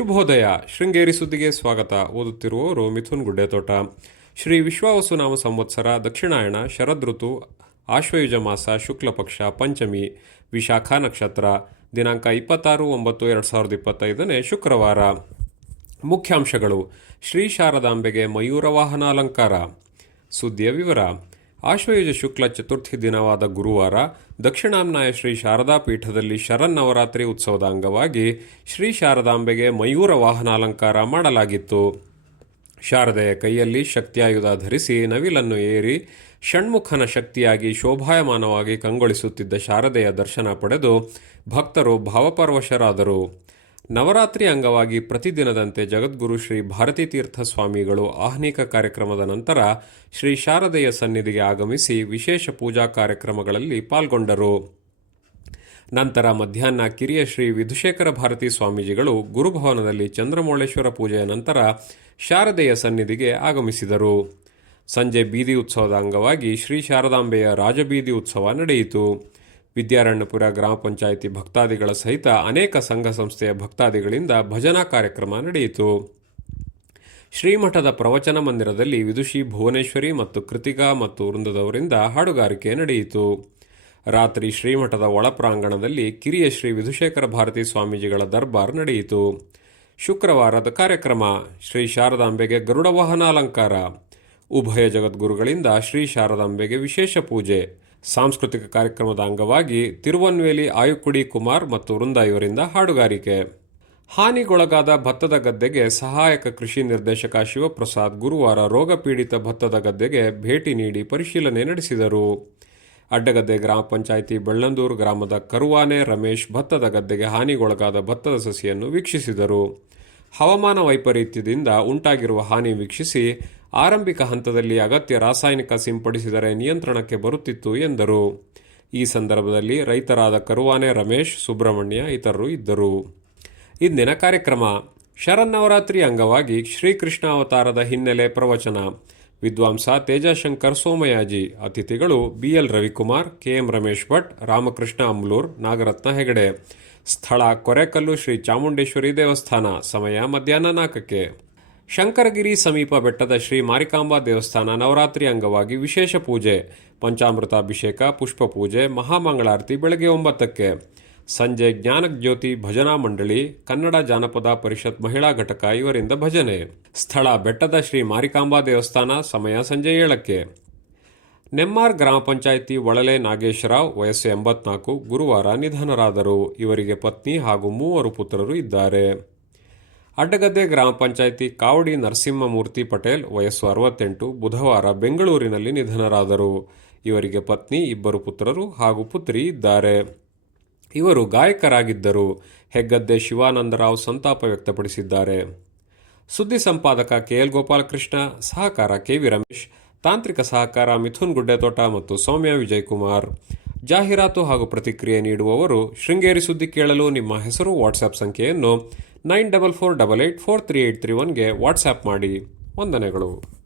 ಶುಭೋದಯ. ಶೃಂಗೇರಿ ಸುದ್ದಿಗೆ ಸ್ವಾಗತ. ಓದುತ್ತಿರುವವರು ಮಿಥುನ್ ಗುಡ್ಡೆತೋಟ. ಶ್ರೀ ವಿಶ್ವಾವಸುನಾಮ ಸಂವತ್ಸರ, ದಕ್ಷಿಣಾಯಣ, ಶರದ್ ಋತು, ಆಶ್ವಯುಜ ಮಾಸ, ಶುಕ್ಲಪಕ್ಷ, ಪಂಚಮಿ, ವಿಶಾಖ ನಕ್ಷತ್ರ. ದಿನಾಂಕ ಇಪ್ಪತ್ತಾರು, ಒಂಬತ್ತು, ಎರಡು ಸಾವಿರದ ಇಪ್ಪತ್ತೈದನೇ ಶುಕ್ರವಾರ. ಮುಖ್ಯಾಂಶಗಳು. ಶ್ರೀ ಶಾರದಾಂಬೆಗೆ ಮಯೂರ ವಾಹನ ಅಲಂಕಾರ ಸುದ್ದಿಯ ವಿವರ. ಆಶ್ವಯುಜ ಶುಕ್ಲ ಚತುರ್ಥಿ ದಿನವಾದ ಗುರುವಾರ ದಕ್ಷಿಣಾಮ್ನಾಯ ಶ್ರೀ ಶಾರದಾ ಪೀಠದಲ್ಲಿ ಶರನ್ನವರಾತ್ರಿ ಉತ್ಸವದ ಅಂಗವಾಗಿ ಶ್ರೀ ಶಾರದಾಂಬೆಗೆ ಮಯೂರ ವಾಹನಾಲಂಕಾರ ಮಾಡಲಾಗಿತ್ತು. ಶಾರದೆಯ ಕೈಯಲ್ಲಿ ಶಕ್ತಿಯಾಯುಧ ಧರಿಸಿ ನವಿಲನ್ನು ಏರಿ ಷಣ್ಮುಖನ ಶಕ್ತಿಯಾಗಿ ಶೋಭಾಯಮಾನವಾಗಿ ಕಂಗೊಳಿಸುತ್ತಿದ್ದ ಶಾರದೆಯ ದರ್ಶನ ಪಡೆದು ಭಕ್ತರು ಭಾವಪರವಶರಾದರು. ನವರಾತ್ರಿ ಅಂಗವಾಗಿ ಪ್ರತಿದಿನದಂತೆ ಜಗದ್ಗುರು ಶ್ರೀ ಭಾರತೀ ತೀರ್ಥ ಸ್ವಾಮಿಗಳು ಆಹ್ನಿಕ ಕಾರ್ಯಕ್ರಮದ ನಂತರ ಶ್ರೀ ಶಾರದೆಯ ಸನ್ನಿಧಿಗೆ ಆಗಮಿಸಿ ವಿಶೇಷ ಪೂಜಾ ಕಾರ್ಯಕ್ರಮಗಳಲ್ಲಿ ಪಾಲ್ಗೊಂಡರು. ನಂತರ ಮಧ್ಯಾಹ್ನ ಕಿರಿಯ ಶ್ರೀ ವಿಧುಶೇಖರ ಭಾರತಿ ಸ್ವಾಮೀಜಿಗಳು ಗುರುಭವನದಲ್ಲಿ ಚಂದ್ರಮೌಳೇಶ್ವರ ಪೂಜೆಯ ನಂತರ ಶಾರದೆಯ ಸನ್ನಿಧಿಗೆ ಆಗಮಿಸಿದರು. ಸಂಜೆ ಬೀದಿ ಉತ್ಸವದ ಅಂಗವಾಗಿ ಶ್ರೀ ಶಾರದಾಂಬೆಯ ರಾಜಬೀದಿ ಉತ್ಸವ ನಡೆಯಿತು. ವಿದ್ಯಾರಣ್ಯಪುರ ಗ್ರಾಮ ಪಂಚಾಯಿತಿ ಭಕ್ತಾದಿಗಳ ಸಹಿತ ಅನೇಕ ಸಂಘ ಸಂಸ್ಥೆಯ ಭಕ್ತಾದಿಗಳಿಂದ ಭಜನಾ ಕಾರ್ಯಕ್ರಮ ನಡೆಯಿತು. ಶ್ರೀಮಠದ ಪ್ರವಚನ ಮಂದಿರದಲ್ಲಿ ವಿದುಷಿ ಭುವನೇಶ್ವರಿ ಮತ್ತು ಕೃತಿಕಾ ಮತ್ತು ವೃಂದದವರಿಂದ ಹಾಡುಗಾರಿಕೆ ನಡೆಯಿತು. ರಾತ್ರಿ ಶ್ರೀಮಠದ ಒಳಪ್ರಾಂಗಣದಲ್ಲಿ ಕಿರಿಯ ಶ್ರೀ ವಿಧುಶೇಖರ ಭಾರತಿ ಸ್ವಾಮೀಜಿಗಳ ದರ್ಬಾರ್ ನಡೆಯಿತು. ಶುಕ್ರವಾರದ ಕಾರ್ಯಕ್ರಮ, ಶ್ರೀ ಶಾರದಾಂಬೆಗೆ ಗರುಡ ವಾಹನ ಅಲಂಕಾರ, ಉಭಯ ಜಗದ್ಗುರುಗಳಿಂದ ಶ್ರೀ ಶಾರದಾಂಬೆಗೆ ವಿಶೇಷ ಪೂಜೆ ಸಾಂಸ್ಕೃತಿಕ ಕಾರ್ಯಕ್ರಮದ ಅಂಗವಾಗಿ ತಿರುವನ್ವೇಲಿ ಆಯುಕುಡಿ ಕುಮಾರ್ ಮತ್ತು ವೃಂದ ಇವರಿಂದ ಹಾಡುಗಾರಿಕೆ. ಹಾನಿಗೊಳಗಾದ ಭತ್ತದ ಗದ್ದೆಗೆ ಸಹಾಯಕ ಕೃಷಿ ನಿರ್ದೇಶಕ ಶಿವಪ್ರಸಾದ್ ಗುರುವಾರ ರೋಗಪೀಡಿತ ಭತ್ತದ ಗದ್ದೆಗೆ ಭೇಟಿ ನೀಡಿ ಪರಿಶೀಲನೆ ನಡೆಸಿದರು. ಅಡ್ಡಗದ್ದೆ ಗ್ರಾಮ ಪಂಚಾಯಿತಿ ಬೆಳ್ಳಂದೂರು ಗ್ರಾಮದ ಕರುವಾನೆ ರಮೇಶ್ ಭತ್ತದ ಗದ್ದೆಗೆ ಹಾನಿಗೊಳಗಾದ ಭತ್ತದ ಸಸಿಯನ್ನು ವೀಕ್ಷಿಸಿದರು. ಹವಾಮಾನ ವೈಪರೀತ್ಯದಿಂದ ಉಂಟಾಗಿರುವ ಹಾನಿ ವೀಕ್ಷಿಸಿ ಆರಂಭಿಕ ಹಂತದಲ್ಲಿ ಅಗತ್ಯ ರಾಸಾಯನಿಕ ಸಿಂಪಡಿಸಿದರೆ ನಿಯಂತ್ರಣಕ್ಕೆ ಬರುತ್ತಿತ್ತು ಎಂದರು. ಈ ಸಂದರ್ಭದಲ್ಲಿ ರೈತರಾದ ಕರುವಾನೆ, ರಮೇಶ್, ಸುಬ್ರಹ್ಮಣ್ಯ ಇತರರು ಇದ್ದರು. ಇಂದಿನ ಕಾರ್ಯಕ್ರಮ ಶರನ್ನವರಾತ್ರಿ ಅಂಗವಾಗಿ ಶ್ರೀಕೃಷ್ಣ ಅವತಾರದ ಹಿನ್ನೆಲೆ ಪ್ರವಚನ. ವಿದ್ವಾಂಸ ತೇಜಶಂಕರ್ ಸೋಮಯಾಜಿ, ಅತಿಥಿಗಳು B L Ravikumar, K M Ramesh Bhat, Ramakrishna Amblur Nagaratna Hegde. ಸ್ಥಳ ಕೊರೆಕಲ್ಲು ಶ್ರೀ ಚಾಮುಂಡೇಶ್ವರಿ ದೇವಸ್ಥಾನ. ಸಮಯ ಮಧ್ಯಾಹ್ನ ನಾಲ್ಕಕ್ಕೆ. ಶಂಕರಗಿರಿ ಸಮೀಪ ಬೆಟ್ಟದ ಶ್ರೀ ಮಾರಿಕಾಂಬಾ ದೇವಸ್ಥಾನ ನವರಾತ್ರಿ ಅಂಗವಾಗಿ ವಿಶೇಷ ಪೂಜೆ, ಪಂಚಾಮೃತಾಭಿಷೇಕ ಪುಷ್ಪ ಪೂಜೆ ಮಹಾಮಂಗಳಾರತಿ ಬೆಳಗ್ಗೆ ಒಂಬತ್ತಕ್ಕೆ. ಸಂಜೆ ಜ್ಞಾನಜ್ಯೋತಿ ಭಜನಾ ಮಂಡಳಿ, ಕನ್ನಡ ಜಾನಪದ ಪರಿಷತ್ ಮಹಿಳಾ ಘಟಕ ಇವರಿಂದ ಭಜನೆ. ಸ್ಥಳ ಬೆಟ್ಟದ ಶ್ರೀ ಮಾರಿಕಾಂಬಾ ದೇವಸ್ಥಾನ, ಸಮಯ ಸಂಜೆ ಏಳಕ್ಕೆ. ನೆಮ್ಮಾರ್ ಗ್ರಾಮ ಪಂಚಾಯಿತಿ ಒಳಲೆ ನಾಗೇಶ್ವರಾವ್ ವಯಸ್ಸು ಎಂಬತ್ನಾಲ್ಕು, ಗುರುವಾರ ನಿಧನರಾದರು. ಇವರಿಗೆ ಪತ್ನಿ ಹಾಗೂ ಮೂವರು ಪುತ್ರರು ಇದ್ದಾರೆ. ಅಡ್ಡಗದ್ದೆ ಗ್ರಾಮ ಪಂಚಾಯಿತಿ ಕಾವಡಿ ನರಸಿಂಹಮೂರ್ತಿ ಪಟೇಲ್ ವಯಸ್ಸು ಅರವತ್ತೆಂಟು, ಬುಧವಾರ ಬೆಂಗಳೂರಿನಲ್ಲಿ ನಿಧನರಾದರು. ಇವರಿಗೆ ಪತ್ನಿ, ಇಬ್ಬರು ಪುತ್ರರು ಹಾಗೂ ಪುತ್ರಿ ಇದ್ದಾರೆ. ಇವರು ಗಾಯಕರಾಗಿದ್ದರು. ಹೆಗ್ಗದ್ದೆ ಶಿವಾನಂದರಾವ್ ಸಂತಾಪ ವ್ಯಕ್ತಪಡಿಸಿದ್ದಾರೆ. ಸುದ್ದಿ ಸಂಪಾದಕ ಕೆ ಎಲ್ ಗೋಪಾಲಕೃಷ್ಣ, ಸಹಕಾರ ಕೆ ವಿ ರಮೇಶ್, ತಾಂತ್ರಿಕ ಸಹಕಾರ ಮಿಥುನ್ ಗುಡ್ಡೆತೋಟ ಮತ್ತು ಸೌಮ್ಯ ವಿಜಯಕುಮಾರ್. ಜಾಹೀರಾತು ಹಾಗೂ ಪ್ರತಿಕ್ರಿಯೆ ನೀಡುವವರು ಶೃಂಗೇರಿ ಸುದ್ದಿ ಕೇಳಲು ನಿಮ್ಮ ಹೆಸರು ವಾಟ್ಸ್ಆಪ್ ಸಂಖ್ಯೆಯನ್ನು nine double four double eight four three eight three ಒನ್ಗೆ WhatsApp ಮಾಡಿ. ವಂದನೆಗಳು.